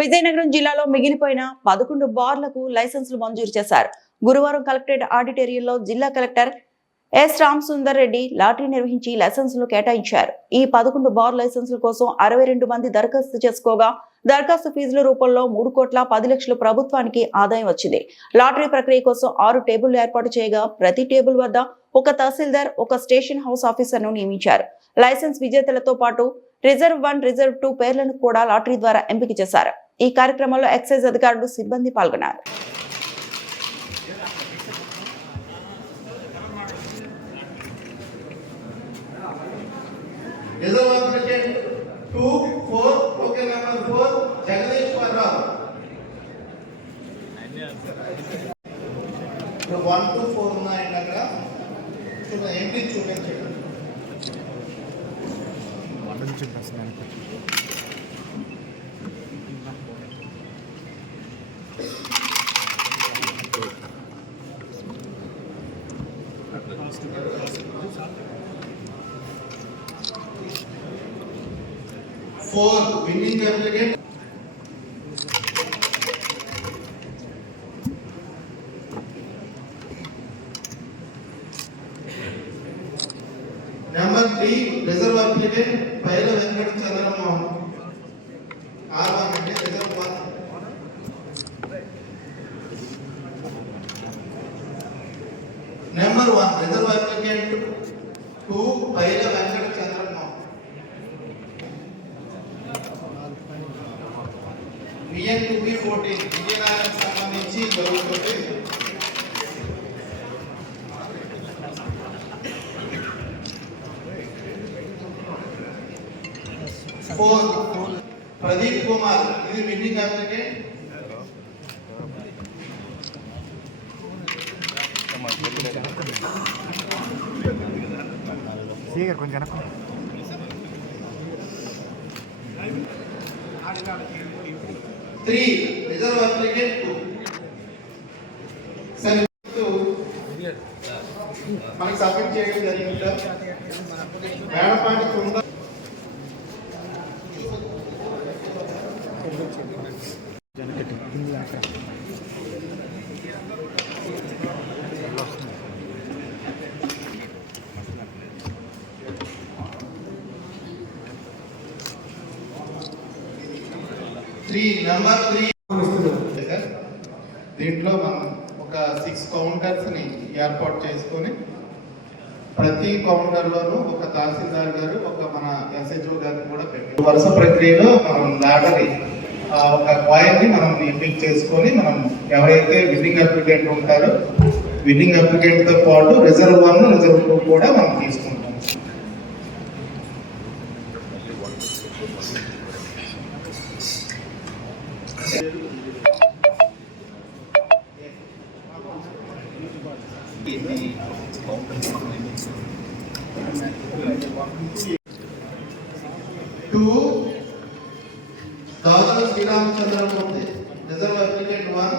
విజయనగరం జిల్లాలో మిగిలిపోయిన 11 బార్లకు లైసెన్సులు మంజూరు చేశారు. గురువారం కలెక్టరేట్ ఆడిటోరియంలో జిల్లా కలెక్టర్ ఎస్ రామసుందర్ రెడ్డి లాటరీ నిర్వహించి లైసెన్సులు కేటాయించారు. ఈ 11 బార్ లైసెన్సుల కోసం 62 మంది దరఖాస్తు చేసుకోగా దరఖాస్తు ఫీజుల రూపంలో 3,10,00,000 ప్రభుత్వానికి ఆదాయం వచ్చింది. లాటరీ ప్రక్రియ కోసం 6 టేబుల్ ఏర్పాటు చేయగా ప్రతి టేబుల్ వద్ద ఒక తహసీల్దార్, ఒక స్టేషన్ హౌస్ ఆఫీసర్ను నియమించారు. లైసెన్స్ విజేతలతో పాటు రిజర్వ్ 1, రిజర్వ్ 2 పేర్లను కూడా లాటరీ ద్వారా ఎంపిక చేశారు. ఈ కార్యక్రమంలో ఎక్సైజ్ అధికారులు, సిబ్బంది పాల్గొన్నారు. For winning applicant, number 3 reserve applicant Paila Venkat Chandramohan R1 అంటే reserve 1. Number 1 reserve applicant 2 Paila Venkat Chandramohan. VN2B14 Vizianagaram సంబంధించి జరుగుతుంది. ప్రదీప్ కుమార్ ఇది విన్నింగ్ అప్లికెంట్. కొంచెం 3 రిజర్వ్ అప్లికెంట్ 2 సరే మనకి సబ్మిట్ చేయడం జరిగింది. మేడపాటి కుంద 3 నెంబర్ 3 దీంట్లో మనం ఒక 6 కౌంటర్స్ ని ఏర్పాటు చేసుకొని ప్రతి కౌంటర్ లోనూ ఒక తహసీల్దార్ గారు, ఒక మన ఎస్హెచ్ఓ గారిని కూడా పెట్టి వరుస ప్రక్రియలో మనం లాటరీ ఒక కాయిన్ ని మనం ఎంపిక చేసుకొని మనం ఎవరైతే విన్నింగ్ అప్లికెంట్ ఉంటారో విన్నింగ్ అప్లికెంట్ తో పాటు రిజర్వ్ 1, రిజర్వ్ 2 కూడా మనం తీసుకుంటాం. దాదాపు Sriramachandramurthy reserve applicant 1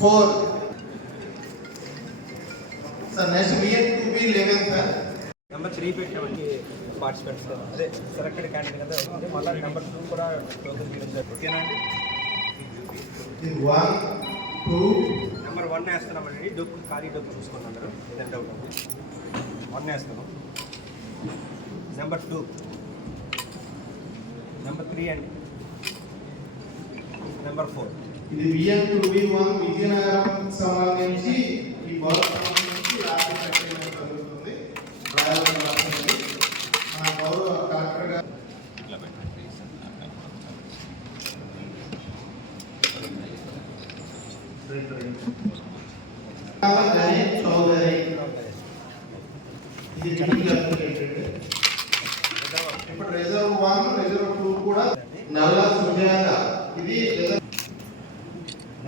4 sir. Next VN2B11 sir. Number 3 పెట్టామండి పార్టిసిపెంట్స్ అదే సెలెక్టెడ్ క్యాండిడేట్ కదా, మళ్ళీ నెంబర్ 2 కూడా టోకెన్ తీయడం ఓకేనా అండి. 1 2 నెంబర్ 1 వేస్తున్నామండి. డబ్బు ఖాళీ డబ్బు చూసుకున్నారు ఏదైనా డౌట్ ఉంది. 1 వేస్తున్నాం. నెంబర్ 2, నెంబర్ 3 అండి, నెంబర్ 4. ఇది VN2B1 విజయనగరం సంబంధించి ఈ బాల్ సంబంధించి లాటరీ ప్రక్రియ జరుగుతుంది. మన గౌరవ కలెక్టర్ గారు చౌదరి ఇది ఇప్పుడు రిజర్వ్ 1, రిజర్వ్ 2 కూడా నల్ల సుజాత ఇది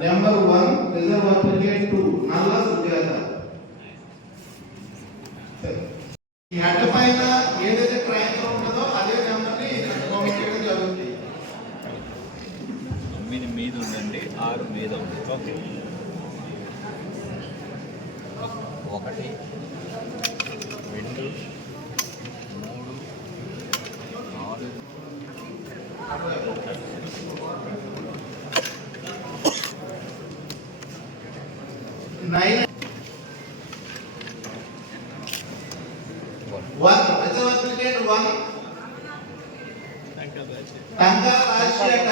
నెంబర్ 1 రిజర్వ్ అప్లికెంట్ 2 నల్ల సుజాత. ఈ హెడ్ పైన ఏదైతే ట్రైన్ ఉంటుందో అదే నెంబర్ ని కౌంట్ చేయడం జరుగుతుంది. 9 మీద ఉందండి, 6 మీద ఉంది. ఓకే, 1 2 3 4 నైన్ వన్ అప్లికేట్ వన్ టంకా రాజశేఖర్